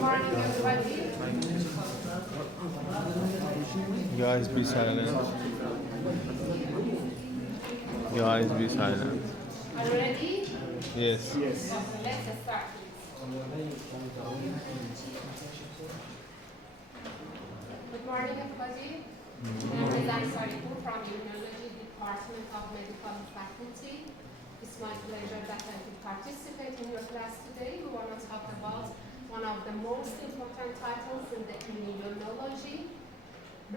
morning, everybody. Guys, be silent. Guys, be silent. Are you ready? Yes. Okay, let's start. Good morning, everybody. I'm Saripu from Immunology Department of Medical Faculty. It's my pleasure that I could participate in your class today. We want to talk about one of the most important titles in the immunology,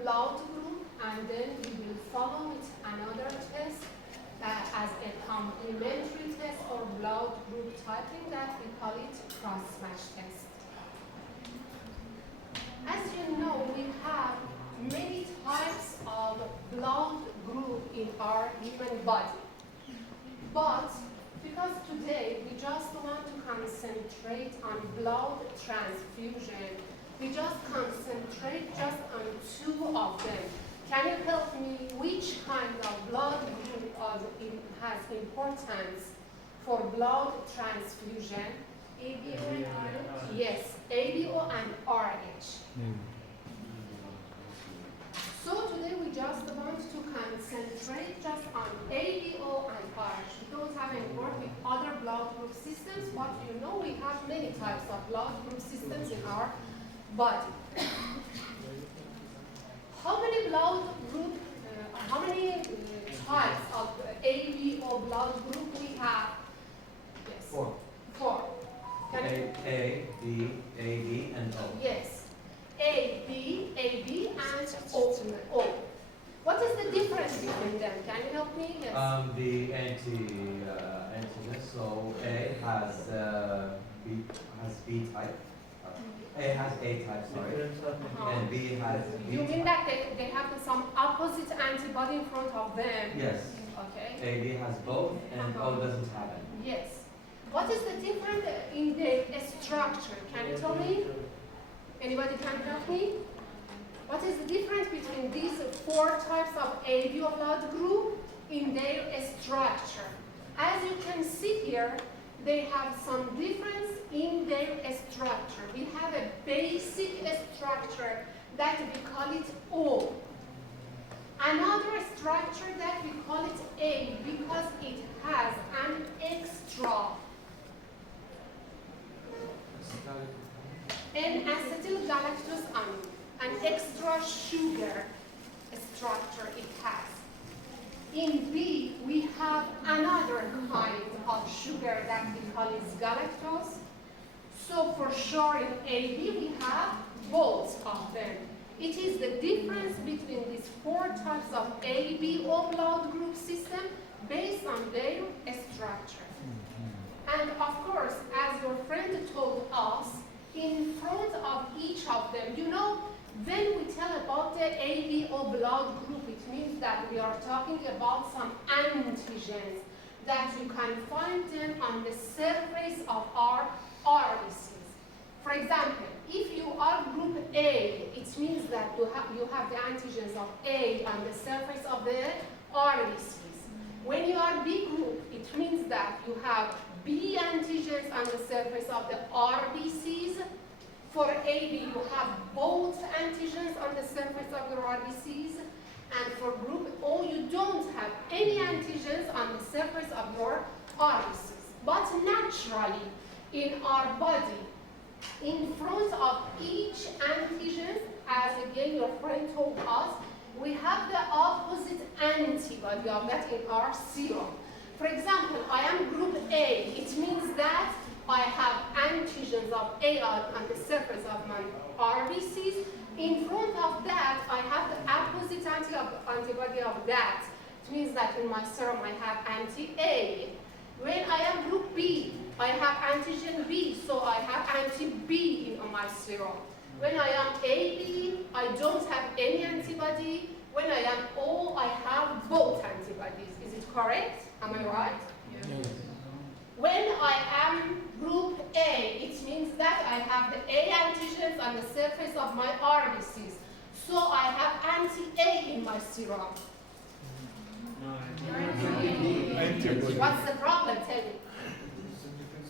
blood group, and then we will follow with another test as a complementary test or blood group typing that we call it cross-match test. As you know, we have many types of blood group in our human body. But because today we just want to concentrate on blood transfusion, we just concentrate just on two of them. Can you help me which kind of blood group has importance for blood transfusion? ABO and RH? Yes, ABO and RH. So today we just want to concentrate just on ABO and RH. We don't have any work with other blood group systems, but you know we have many types of blood group systems in our body. How many blood group, how many types of ABO blood group we have? Yes. Four. A, B, AB, and O. Yes. A, B, and O. What is the difference between them? Can you help me? Yes. The antigens. So A has B type. A has A type, sorry. And B has B You type. mean that they have some opposite antibody in front of them? Yes. Okay. AB has both, and O doesn't have it. Yes. What is the difference in the structure? Can you tell me? Anybody can help me? What is the difference between these four types of ABO blood group in their structure? As you can see here, they have some difference in their structure. We have a basic structure that we call it O. Another structure that we call it A because it has an extra N-acetyl-galactose amide, an extra sugar structure it has. In B, we have another kind of sugar that we call it galactose. So for sure in AB, we have both of them. It is the difference between these four types of ABO blood group system based on their structure. And of course, as your friend told us, in front of each of them, you know, when we tell about the ABO blood group, it means that we are talking about some antigens that you can find them on the surface of our RBCs. For example, if you are group A, it means that you have the antigens of A on the surface of the RBCs. When you are B group, it means that you have B antigens on the surface of the RBCs. For AB, you have both antigens on the surface of the RBCs. And for group O, you don't have any antigens on the surface of your RBCs. But naturally, in our body, in front of each antigen, as again your friend told us, we have the opposite antibody of that in our serum. For example, I am group A. It means that I have antigens of A on the surface of my RBCs. In front of that, I have the opposite antibody of that. It means that in my serum, I have anti-A. When I am group B, I have antigen B, so I have anti-B in my serum. When I am AB, I don't have any antibody. When I am O, I have both antibodies. Is it correct? Am I right? Yes. When I am group A, it means that I have the A antigens on the surface of my RBCs. So I have anti-A in my serum. Antibody. What's the problem? Tell me.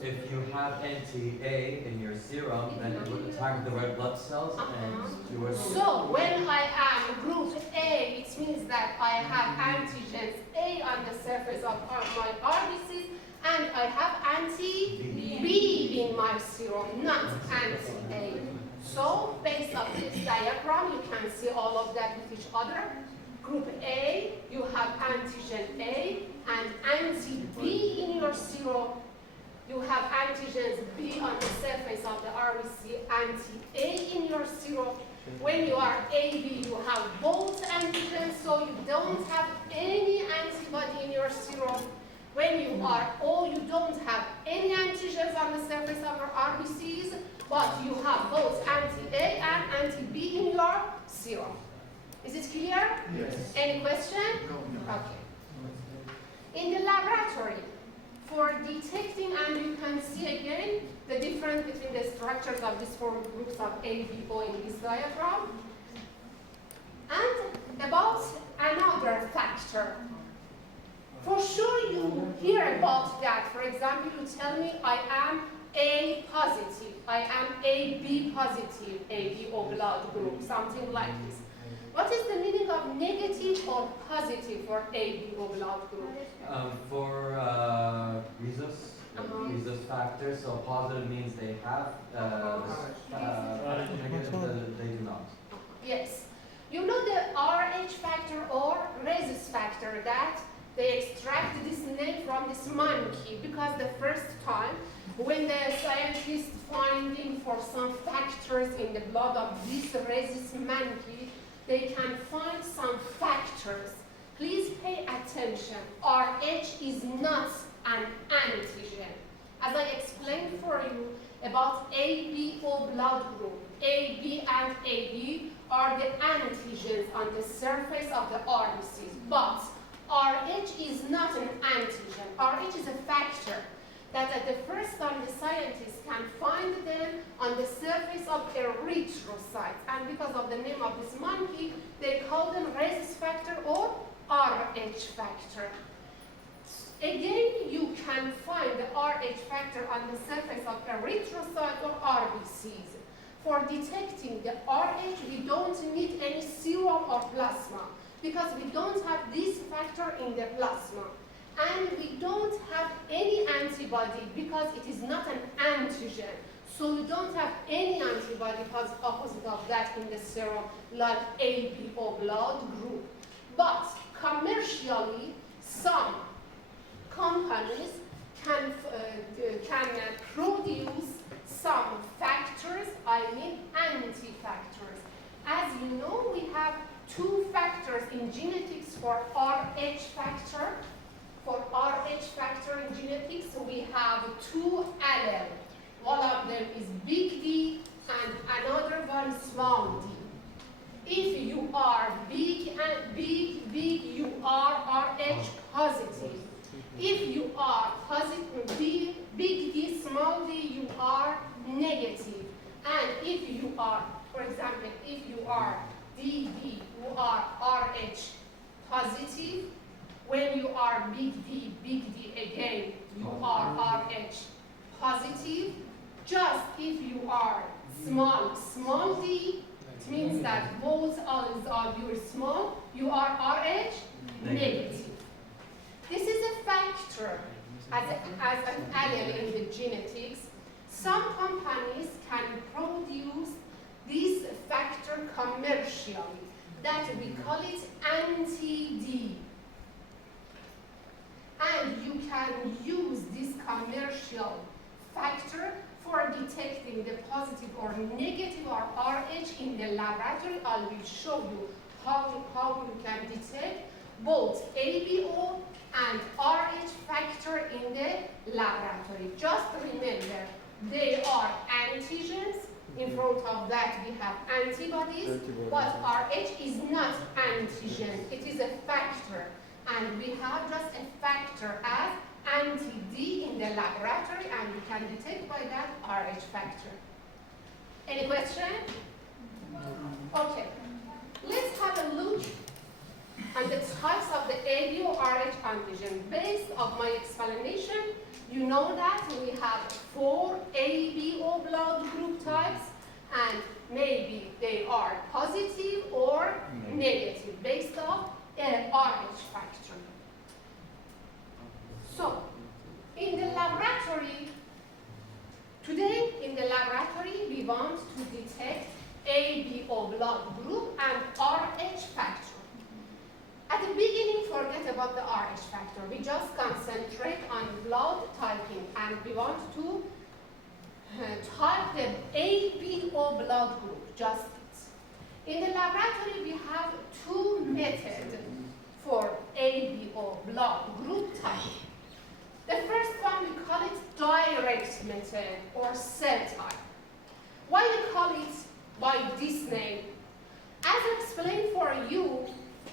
if you have anti-A in your serum, then it would attack the red blood cells and yours. So when I am group A, it means that I have antigens A on the surface of my RBCs, and I have anti-B in my serum, not anti-A. So based on this diagram, you can see all of that with each other. Group A, you have antigen A and anti-B in your serum. You have antigens B on the surface of the RBC, anti-A in your serum. When you are AB, you have both antigens, so you don't have any antibody in your serum. When you are O, you don't have any antigens on the surface of your RBCs, but you have both anti-A and anti-B in your serum. Is it clear? Yes. Any question? No. Okay. In the laboratory, for detecting, and you can see again the difference between the structures of these four groups of A, B, O in this diagram. And about another factor. For sure you hear about that. For example, you tell me I am A positive, I am AB positive, ABO blood group, something like this. What is the meaning of negative or positive for ABO blood group? For rhesus factors, so positive means they have, negative they do not. Yes. You know the RH factor or rhesus factor that they extract this name from this monkey because the first time when the scientists finding for some factors in the blood of this rhesus monkey, they can find some factors. Please pay attention. RH is not an antigen. As I explained for you about ABO blood group, AB and AB are the antigens on the surface of the RBCs, but RH is not an antigen. RH is a factor that at the first time the scientists can find them on the surface of erythrocytes. And because of the name of this monkey, they call them rhesus factor or RH factor. Again, you can find the RH factor on the surface of erythrocytes or RBCs. For detecting the RH, we don't need any serum or plasma because we don't have this factor in the plasma. And we don't have any antibody because it is not an antigen. So we don't have any antibody opposite of that in the serum like ABO blood group. But commercially, some companies can produce some factors, I mean anti-factors. As you know, we have two factors in genetics for RH factor. For RH factor in genetics, we have two alleles. One of them is big D and another one small d. If you are big, you are RH positive. If you are positive, big D, small d, you are negative. And if you are, for example, if you are DD, you are RH positive. When you are big D again, you are RH positive. Just if you are small d, it means that both alleles are very small, you are RH negative. This is a factor as an allele in the genetics. Some companies can produce this factor commercially, that we call it anti-D. And you can use this commercial factor for detecting the positive or negative or RH in the laboratory. I will show you how you can detect both ABO and RH factor in the laboratory. Just remember, they are antigens. In front of that we have antibodies, but RH is not antigen. It is a factor. And we have just a factor as anti-D in the laboratory, and we can detect by that RH factor. Any question? Okay. Let's have a look at the types of the ABO RH antigen. Based on my explanation, You know that we have 4 ABO blood group types, and maybe they are positive or negative based on RH factor. So, in the laboratory, today in the laboratory, we want to detect ABO blood group and RH factor. At the beginning, forget about the RH factor. We just concentrate on blood typing, and we want to type the ABO blood group, just it. In the laboratory, we have 2 methods for ABO blood group type. The first one, we call it direct method or cell type. Why we call it by this name? As I explained for you,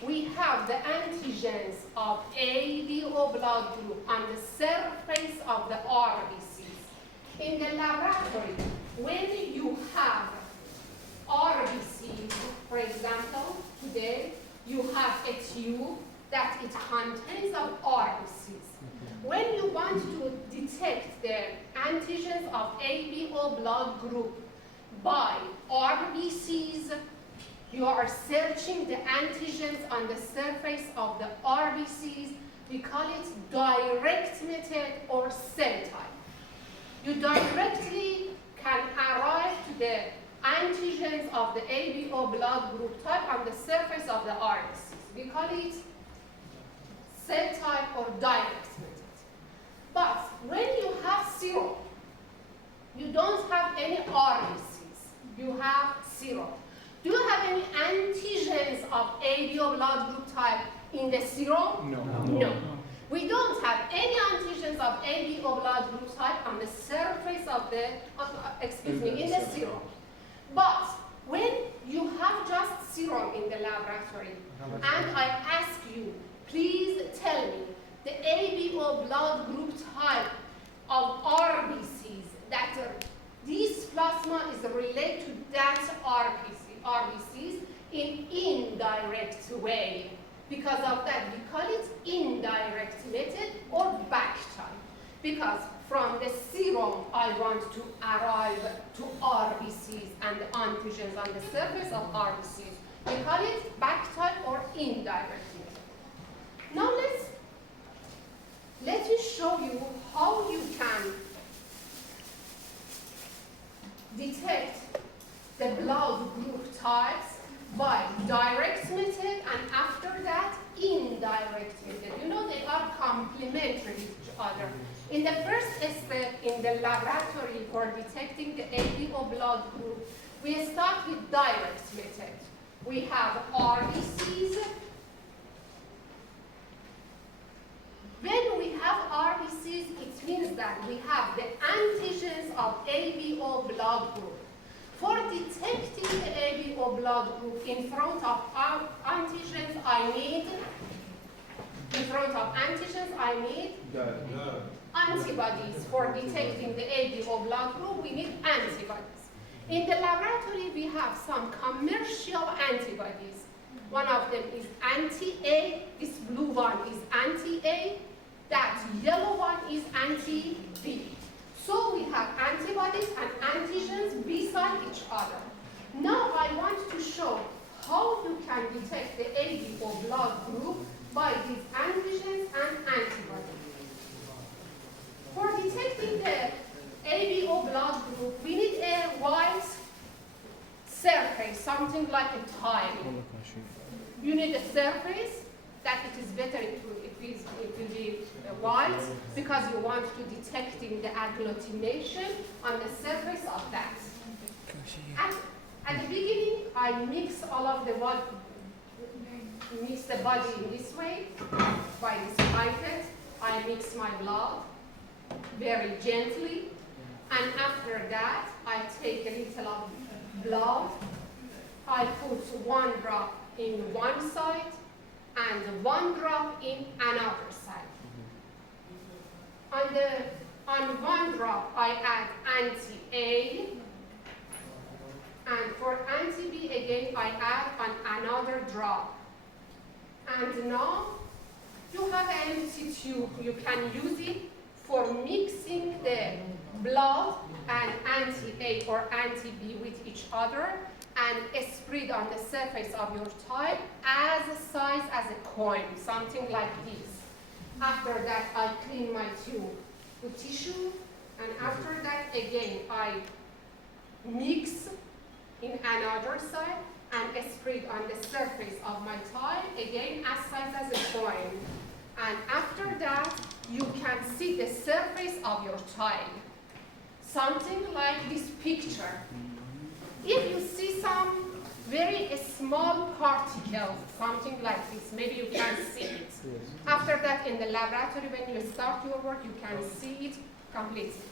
we have the antigens of ABO blood group on the surface of the RBCs. In the laboratory, when you have RBCs, for example, today you have a tube that it contains of RBCs. When you want to detect the antigens of ABO blood group by RBCs, you are searching the antigens on the surface of the RBCs. We call it direct method or cell type. You directly can arrive to the antigens of the ABO blood group type on the surface of the RBCs. We call it cell type or direct method. But when you have serum, you don't have any RBCs. You have serum. Do you have any antigens of ABO blood group type in the serum? No. We don't have any antigens of ABO blood group type on the surface of the, in the serum. But when you have just serum in the laboratory, and I ask you, please tell me the ABO blood group type of RBCs that this plasma is related to that RBCs in indirect way. Because of that, we call it indirect method or back type. Because from the serum, I want to arrive to RBCs and the antigens on the surface of RBCs. We call it back type or indirect method. Now let me show you how you can detect the blood group types by direct method and after that indirect method. You know they are complementary to each other. In the first step in the laboratory for detecting the ABO blood group, we start with direct method. We have RBCs. When we have RBCs, it means that we have the antigens of ABO blood group. For detecting the ABO blood group in front of our antigens, I need antibodies. For detecting the ABO blood group, we need antibodies. In the laboratory, we have some commercial antibodies. One of them is anti-A, this blue one is anti-A, that yellow one is anti-B. So we have antibodies and antigens beside each other. Now I want to show how you can detect the ABO blood group by these antigens and antibodies. For detecting the ABO blood group, we need a white surface, something like a tile. You need a surface that it is better it will be white because you want to detecting the agglutination on the surface of that. At the beginning, I mix all of the mix the body in this way by this pipette. I mix my blood very gently, and after that, I take a little of blood. I put 1 drop in one side and 1 drop in another side. On 1 drop, I add anti-A, and for anti-B again, I add on another drop. And now you have an empty tube. You can use it for mixing the blood and anti-A or anti-B with each other and spread on the surface of your tile as a size as a coin, something like this. After that, I clean my tube with tissue, and after that, again, I mix in another side and spread on the surface of my tile, again, as size as a coin. And after that, you can see the surface of your tile. Something like this picture. If you see some very small particles, something like this, maybe you can see it. After that, in the laboratory, when you start your work, you can see it completely.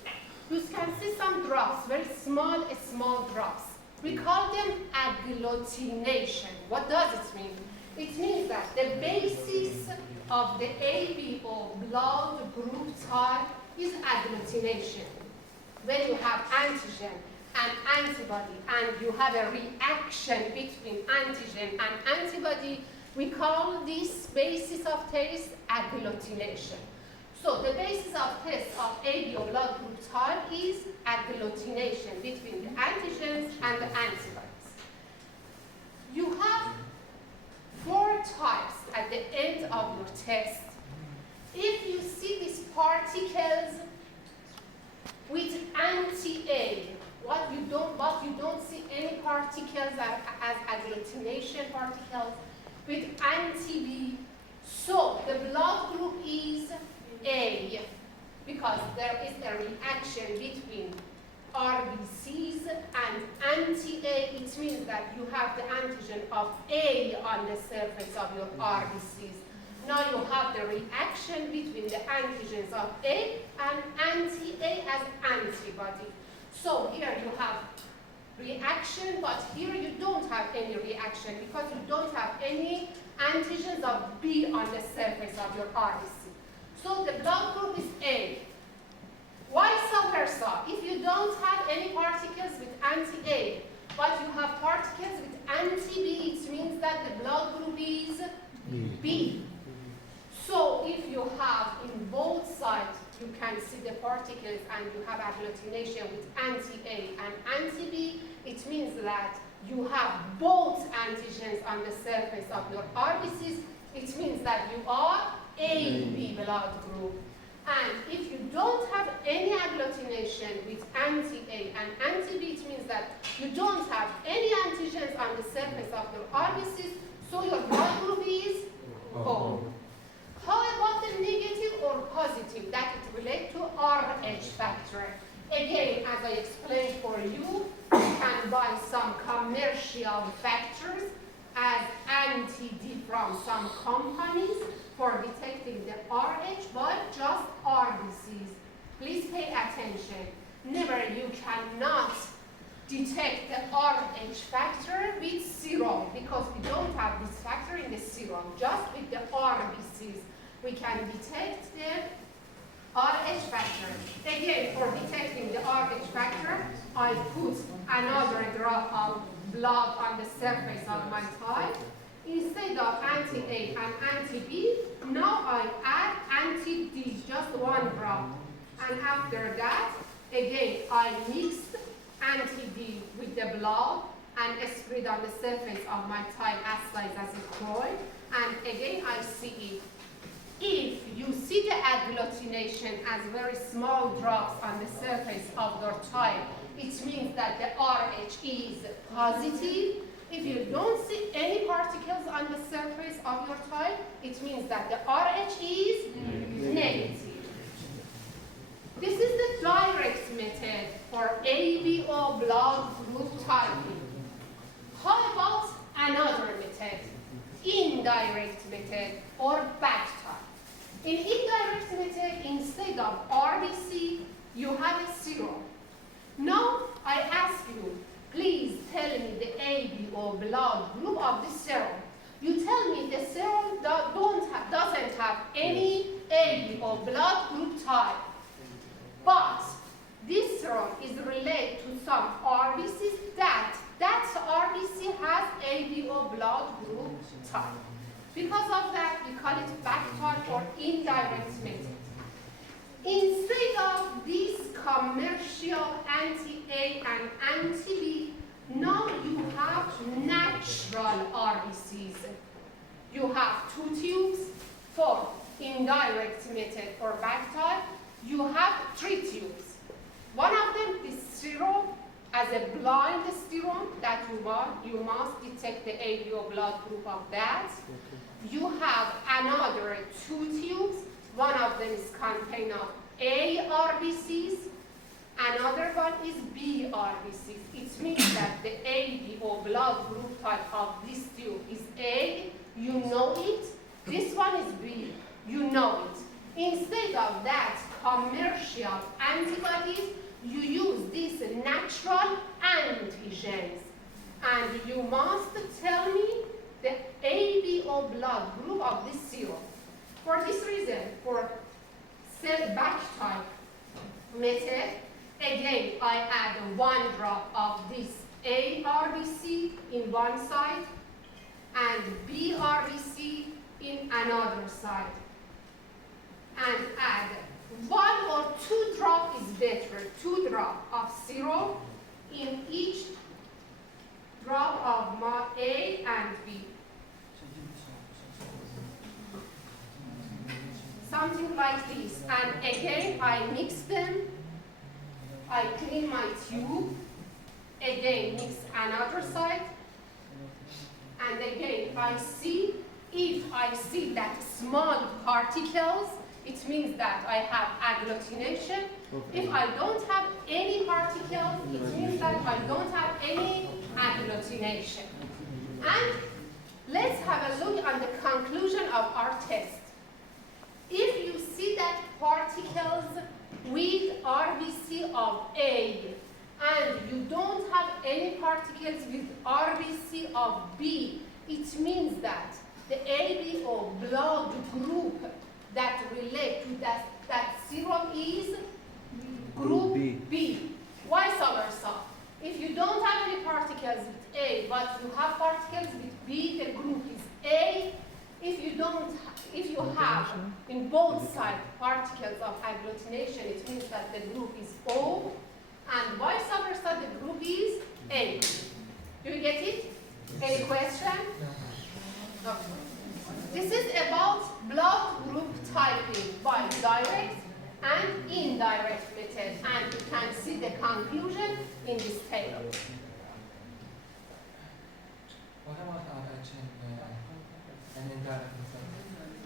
You can see some drops, very small drops. We call them agglutination. What does it mean? It means that the basis of the AB or blood group type is agglutination. When you have antigen and antibody and you have a reaction between antigen and antibody, we call this basis of test agglutination. So the basis of test of AB or blood group type is agglutination between the antigens and the antibodies. You have 4 types at the end of your test. If you see these particles with anti-A, what you don't see any particles as agglutination particles with anti-B, so the blood group is A, because there is a reaction between RBCs and anti-A. It means that you have the antigen of A on the surface of your RBCs. Now you have the reaction between the antigens of A and anti-A as antibody. So here you have reaction, but here you don't have any reaction because you don't have any antigens of B on the surface of your RBC. So the blood group is A. Vice versa, if you don't have any particles with anti-A, but you have particles with anti-B, it means that the blood group is B. So if you have in both sides, you can see the particles and you have agglutination with anti-A and anti-B, it means that you have both antigens on the surface of your RBCs. It means that you are AB blood group. And if you don't have any agglutination with anti-A and anti-B, it means that you don't have any antigens on the surface of your RBCs, so your blood group is O. How about the negative or positive that it relates to RH factor? Again, as I explained for you, you can buy some commercial factors as anti-D from some companies for detecting the RH, but just RBCs. Please pay attention. Never, you cannot detect the RH factor with serum because we don't have this factor in the serum. Just with the RBCs, we can detect the RH factor. Again, for detecting the RH factor, I put another drop of blood on the surface of my tile. Instead of anti-A and anti-B, now I add anti-D, just 1 drop. And after that, again, I mix anti-D with the blood and spread on the surface of my tile as size as a coin. And again, I see it. If you see the agglutination as very small drops on the surface of your tile, it means that the RH is positive. If you don't see any particles on the surface of your tile, it means that the RH is negative. This is the direct method for ABO blood group typing. How about another method? Indirect method or back type. In indirect method, instead of RBC, you have a serum. Now I ask you, please tell me the ABO blood group of the serum. You tell me the serum doesn't have any ABO blood group type. But this serum is related to some RBCs that RBC has ABO blood group type. Because of that, we call it back type or indirect method. Instead an anti-B. Now you have natural RBCs. You have 2 tubes for indirect method or back type. You have 3 tubes. One of them is serum as a blind serum that you must detect the ABO blood group of that. You have another 2 tubes. One of them is contained of A RBCs. Another one is B RBCs. It means that the ABO blood group type of this tube is A. You know it. This one is B. You know it. Instead of that commercial antibodies, you use these natural antigens. And you must tell me the ABO blood group of this serum. For this reason, for cell back type method, again, I add 1 drop of this A RBC in one side and B RBC in another side. And add 1 or 2 drops is better, 2 drops of serum in each drop of my A and B. Something like this. And again, I mix them. I clean my tube. Again, mix another side. And again, I see, if I see that small particles, it means that I have agglutination. Okay. If I don't have any particles, it means that I don't have any agglutination. And let's have a look at the conclusion of our test. If you see that particles with RBC of A and you don't have any particles with RBC of B, it means that the ABO blood group that relate to that serum is group B. Vice versa. If you don't have any particles with A, but you have particles with B, the group is A. If you have in both sides particles of agglutination, it means that the group is O, and vice versa, the group is A. Do you get it? Any question? Okay. This is about blood group typing by direct and indirect method, and you can see the conclusion in this table. What about RH and indirect method?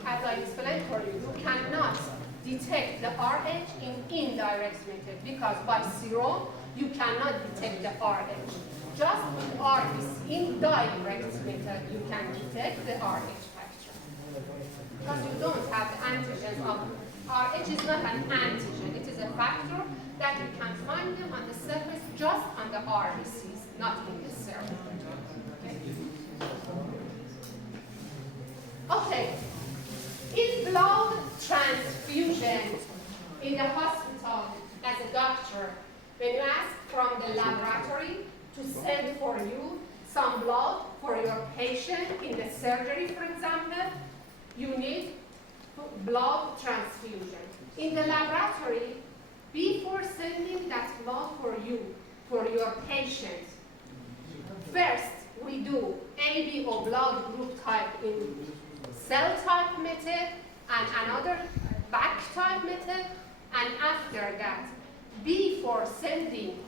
As I explained for you, you cannot detect the RH in indirect method because by serum you cannot detect the RH. Just with RBC in direct method you can detect the RH factor. Because you don't have the antigens of RH is not an antigen, it is a factor that you can find them on the surface just on the RBCs, not in the serum. Okay. In blood transfusion in the hospital as a doctor, when you ask from the laboratory to send for you some blood for your patient in the surgery, for example, you need blood transfusion. In the laboratory, before sending that blood for you, for your patient, first we do ABO blood group type in cell type method and another back type method, and after that, before sending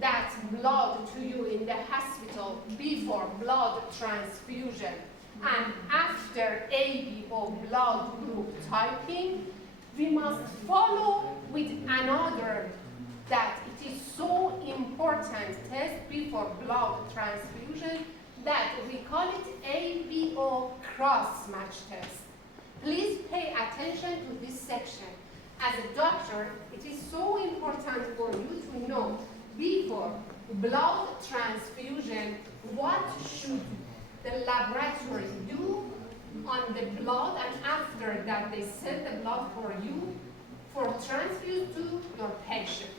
that blood to you in the hospital, before blood transfusion, and after ABO blood group typing, we must follow with another that it is so important test before blood transfusion that we call it ABO cross-match test. Please pay attention to this section. As a doctor, it is so important for you to know before blood transfusion what should the laboratory do on the blood, and after that they send the blood for you for transfuse to your patient.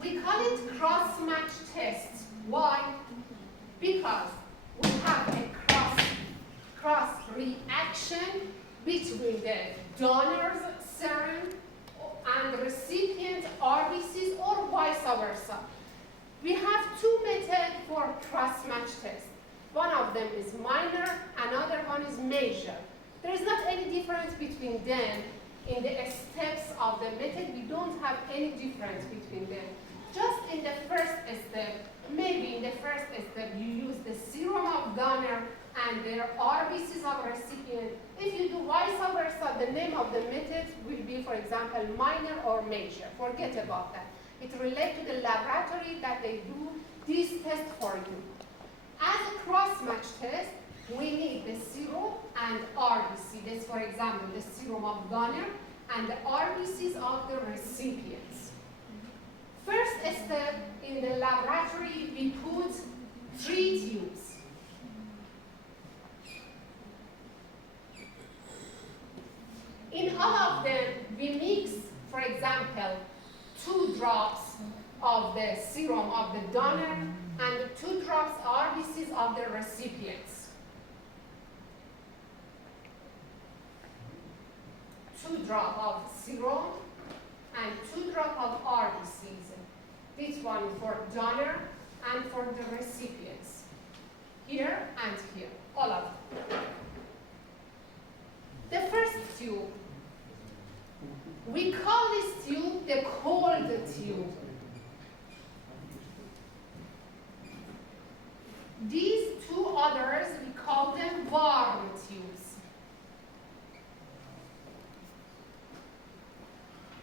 We call it cross-match test. Why? Because we have a cross reaction between the donor's serum and recipient RBCs or vice versa. We have two methods for cross-match test. One of them is minor, another one is major. There is not any difference between them in the steps of the method. We don't have any difference between them. Just in the first step, maybe in the first step you use the serum of donor and their RBCs of recipient. If you do vice versa, the name of the method will be, for example, minor or major. Forget about that. It relates to the laboratory that they do this test for you. As a cross-match test, we need the serum and RBC. This, for example, the serum of donor and the RBCs of the recipients. First step in the laboratory, we put 3 tubes. In all of them, we mix, for example, 2 drops of the serum of the donor and 2 drops RBCs of the recipients. 2 drops of serum and 2 drops of RBCs. This one for donor and for the recipients. Here and here, all of them. The first tube, we call this tube the cold tube. These 2 others, we call them warm tubes.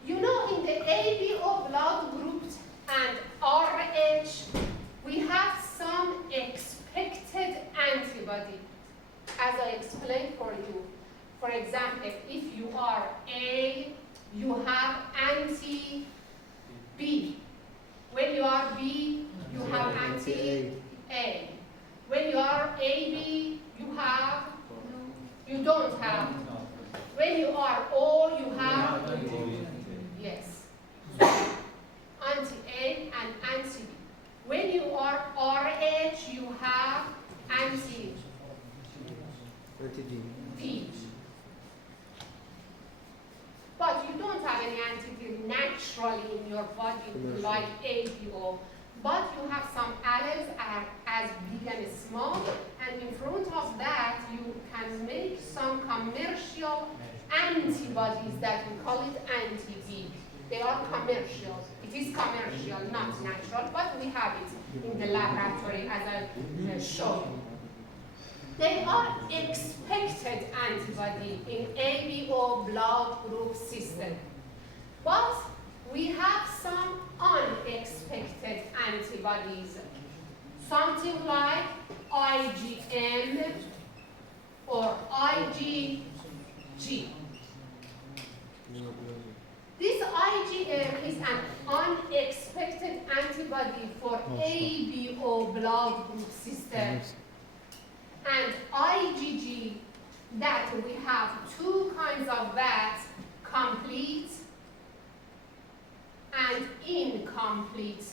You know, in the ABO blood group and RH, we have some expected antibody, as I explained for you. For example, if you are A, you have anti-B. When you are B, you have anti-A. When you are AB, you don't have. When you are O, you have, yes, anti-A and anti-B. When you are RH, you have anti-D. But you don't have any anti-D naturally in your body like ABO. But you have some alleles as big and small, and in front of that you can make some commercial antibodies that we call it anti-D. They are commercial. It is commercial, not natural, but we have it in the laboratory as I showed you. They are expected antibody in ABO blood group system. But we have some unexpected antibodies, something like IgM or IgG. This IgM is an unexpected antibody for ABO blood group system. And IgG, that we have 2 kinds of that, complete and incomplete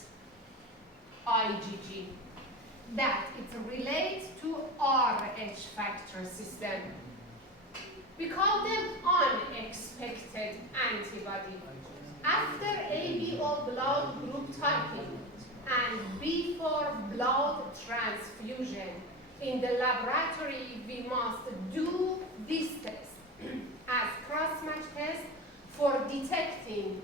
IgG, that it relates to Rh factor system. We call them unexpected antibody. After ABO blood group typing and before blood transfusion, in the laboratory, we must do this test as cross-match test for detecting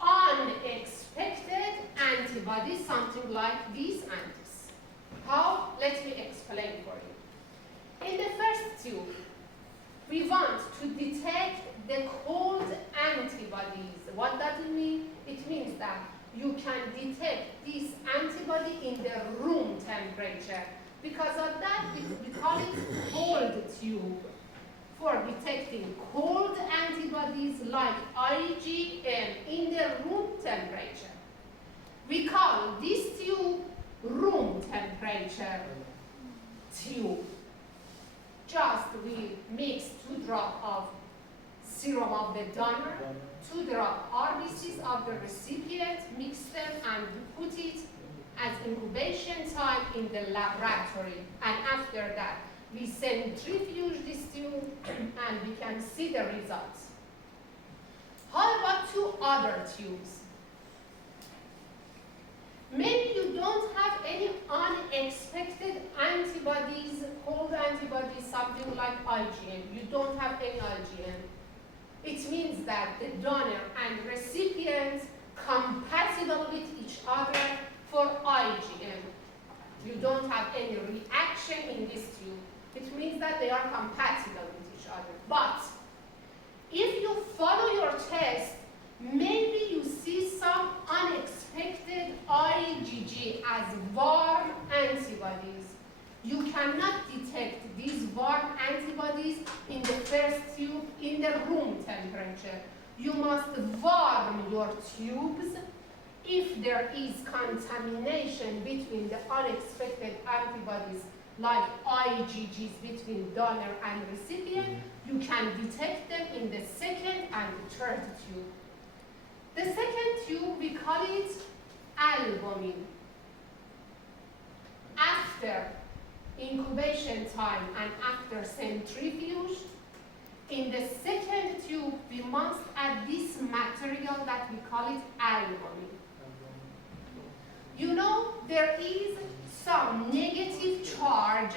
unexpected antibodies, something like this and this. How? Let me explain for you. In the first tube, we want to detect the cold antibodies. What does it mean? It means that you can detect this antibody in the room temperature. Because of that, we call it cold tube for detecting cold antibodies like IgM in the room temperature. We call this tube room temperature tube. Just we mix 2 drops of serum of the donor, 2 drops RBCs of the recipient, mix them and put it as incubation time in the laboratory. And after that, we centrifuge this tube and we can see the results. How about two other tubes? Maybe you don't have any unexpected antibodies, cold antibodies, something like IgM. You don't have any IgM. It means that the donor and recipient compatible with each other for IgM. You don't have any reaction in this tube. It means that they are compatible with each other. But if you follow your test, maybe you see some unexpected IgG as warm antibodies. You cannot detect these warm antibodies in the first tube in the room temperature. You must warm your tubes. If there is contamination between the unexpected antibodies like IgGs between donor and recipient, you can detect them in the second and the third tube. The second tube, we call it albumin. After incubation time and after centrifuge, in the second tube, we must add this material that we call it albumin. You know, there is some negative charge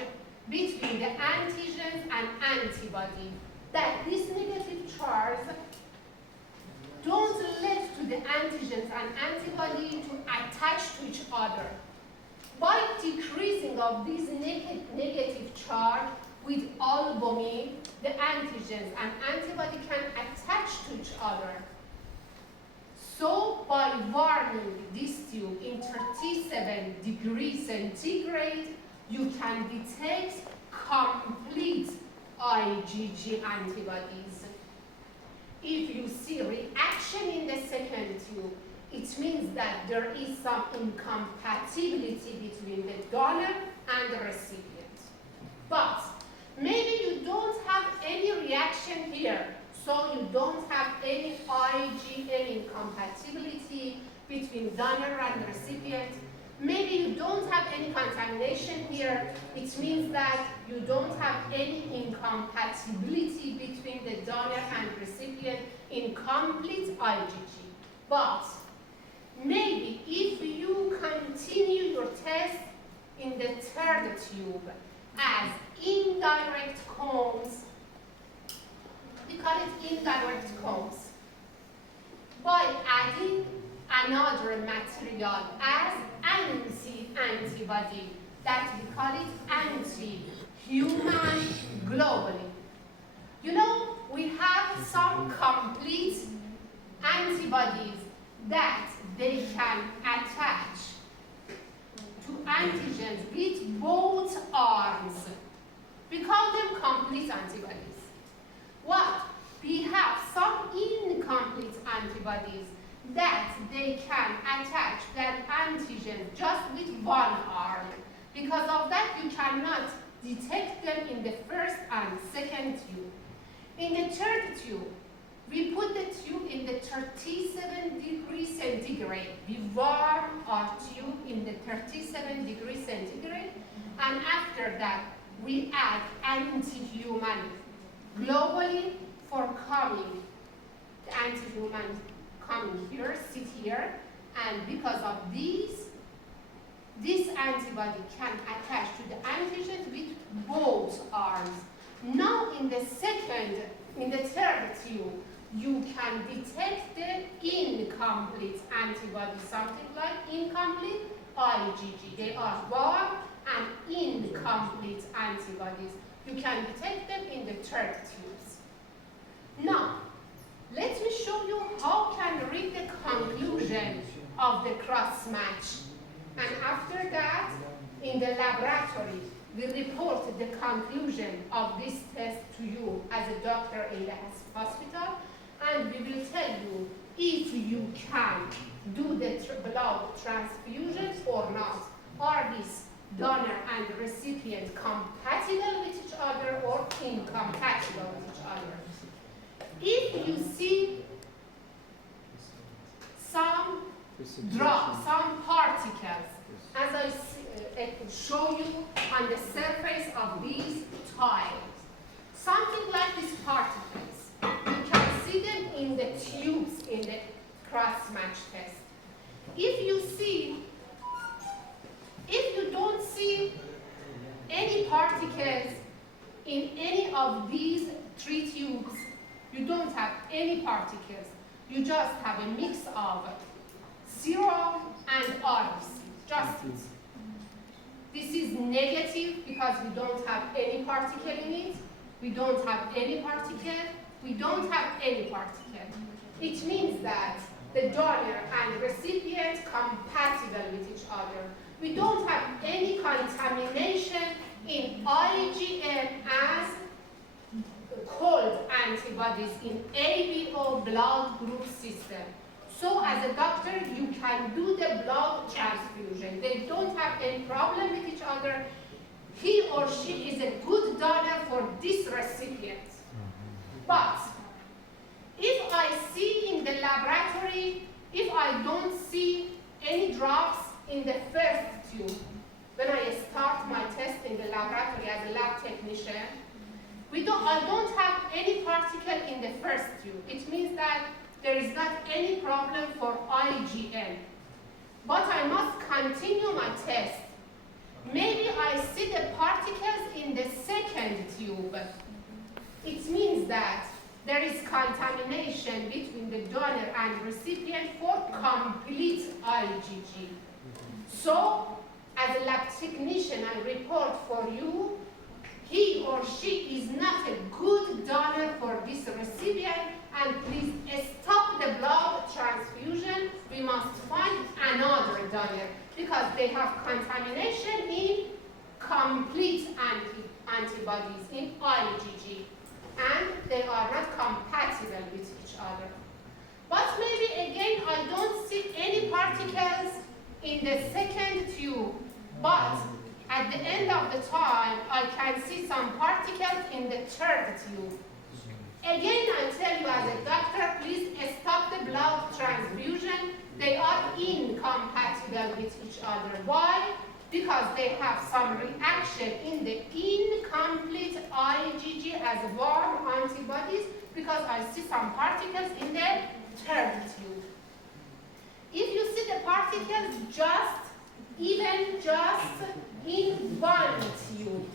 between the antigens and antibody. That this negative charge don't let to the antigens and antibody to attach to each other. By decreasing of this negative charge with albumin, the antigens and antibody can attach to each other. So by warming this tube in 37 degrees centigrade, you can detect complete IgG antibodies. If you see reaction in the second tube, it means that there is some incompatibility between the donor and the recipient. But maybe you don't have any reaction here, so you don't have any IgM incompatibility between donor and recipient. Maybe you don't have any contamination here. It means that you don't have any incompatibility between the donor and recipient in complete IgG. But maybe if you continue your test in the third tube as indirect combs, we call it indirect combs, by adding another material as anti-antibody, that we call it anti-human globulin. You know, we have some complete antibodies that they can attach to antigens with both arms. We call them complete antibodies. What? We have some incomplete antibodies that they can attach that antigen just with one arm. Because of that, you cannot detect them in the first and second tube. In the third tube, we put the tube in the 37 degrees centigrade. We warm our tube in the 37 degrees centigrade, and after that, we add anti-human globulin for coming. The anti-human coming here, sit here, and because of this antibody can attach to the antigen with both arms. Now in the third tube, you can detect the incomplete antibody, something like incomplete IgG. They are warm and incomplete antibodies. You can detect them in the third tubes. Now, let me show you how can read the conclusion of the cross match. And after that, in the laboratory, we report the conclusion of this test to you as a doctor in the hospital, and we will tell you if you can do the blood transfusion or not. Are these donor and recipient compatible with each other or incompatible with each other? If you see some drops, some particles, as I show you on the surface of these tiles, something like these particles, you can see them in the tubes cross-match test. If you don't see any particles in any of these 3 tubes, you don't have any particles. You just have a mix of serum and RBC, just it. This is negative because we don't have any particle in it. We don't have any particle. We don't have any particle. It means that the donor and recipient compatible with each other. We don't have any contamination in IgM as cold antibodies in ABO blood group system. So as a doctor, you can do the blood transfusion. They don't have any problem with each other. He or she is a good donor for this recipient. But if I see in the laboratory, if I don't see any drops in the first tube, when I start my test in the laboratory as a lab technician, I don't have any particle in the first tube. It means that there is not any problem for IgM. But I must continue my test. Maybe I see the particles in the second tube. It means that there is contamination between the donor and recipient for complete IgG. So, as a lab technician, I report for you, he or she is not a good donor for this recipient, and please stop the blood transfusion. We must find another donor because they have contamination in complete antibodies in IgG, and they are not compatible with each other. But maybe again, I don't see any particles in the second tube, but at the end of the time, I can see some particles in the third tube. Again, I tell you as a doctor, please stop the blood transfusion. They are incompatible with each other. Why? Because they have some reaction in the incomplete IgG as warm antibodies, because I see some particles in the third tube. If you see the particles just in one tube,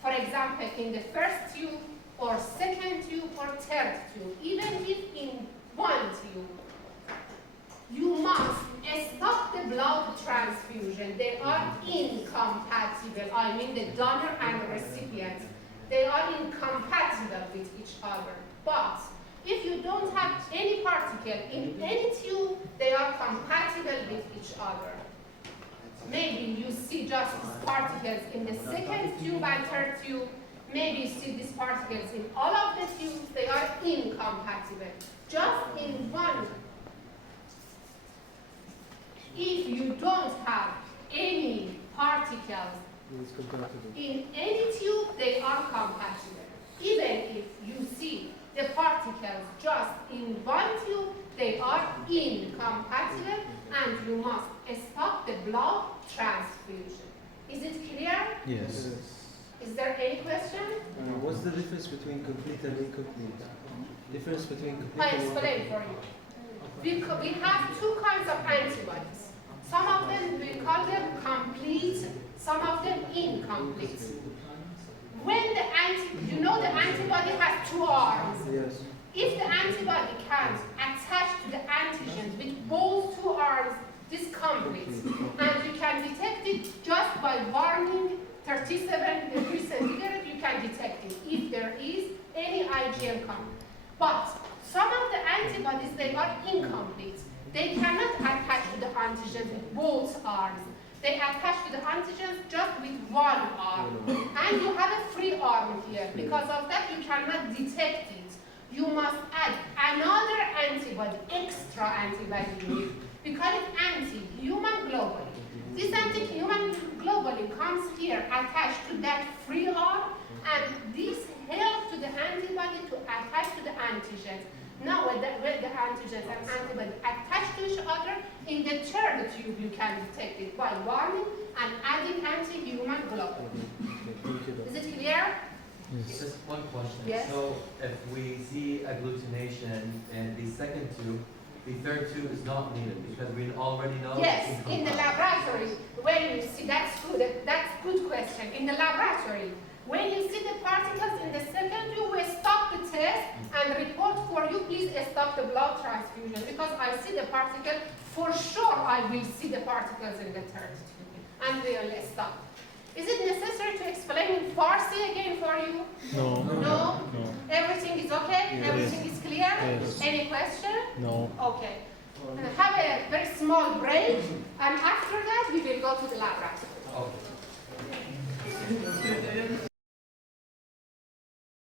for example, in the first tube, or second tube, or third tube, even if in one tube, you must stop the blood transfusion. They are incompatible. I mean the donor and recipient. They are incompatible with each other. But if you don't have any particle in any tube, they are compatible with each other. Maybe you see just particles in the second tube and third tube. Maybe you see these particles in all of the tubes. They are incompatible. Just in one. If you don't have any particles in any tube, they are compatible. Even if you see the particles just in one tube, they are incompatible, and you must stop the blood transfusion. Is it clear? Yes. Is there any question? What's the difference between complete and incomplete? Difference between complete I and explain for you. We have two kinds of antibodies. Some of them, we call them complete, some of them incomplete. When the the antibody has 2 arms. Yes. If the antibody can attach to the antigens with both 2 arms, this is complete. And you can detect it just by warming 37 degrees centigrade, you can detect it if there is any IgM count. But some of the antibodies, they are incomplete. They cannot attach to the antigens with both arms. They attach to the antigens just with 1 arm. And you have a free arm here. Because of that, you cannot detect it. You must add another antibody, extra antibody in it. We call it anti-human globulin. This anti-human globulin comes here attached to that free arm, and this helps to the antibody to attach to the antigens. Now, when the antigens and antibody attach to each other, in the third tube you can detect it by warming and adding anti-human globulin. Is it clear? Yes. Just one question. Yes. So if we see agglutination in the second tube, the third tube is not needed because we already know. Yes, it's in the compound. laboratory, when you see, that's good question. In the laboratory, when you see the particles in the second tube, we stop the test and report for you, please stop the blood transfusion because I see the particle, for sure I will see the particles in the third tube and we will stop. Is it necessary to explain in Farsi again for you? No. No? No. Everything is okay? Yes. Everything is clear? Yes. Any question? No. Okay. Have a very small break, and after that we will go to the laboratory. Okay.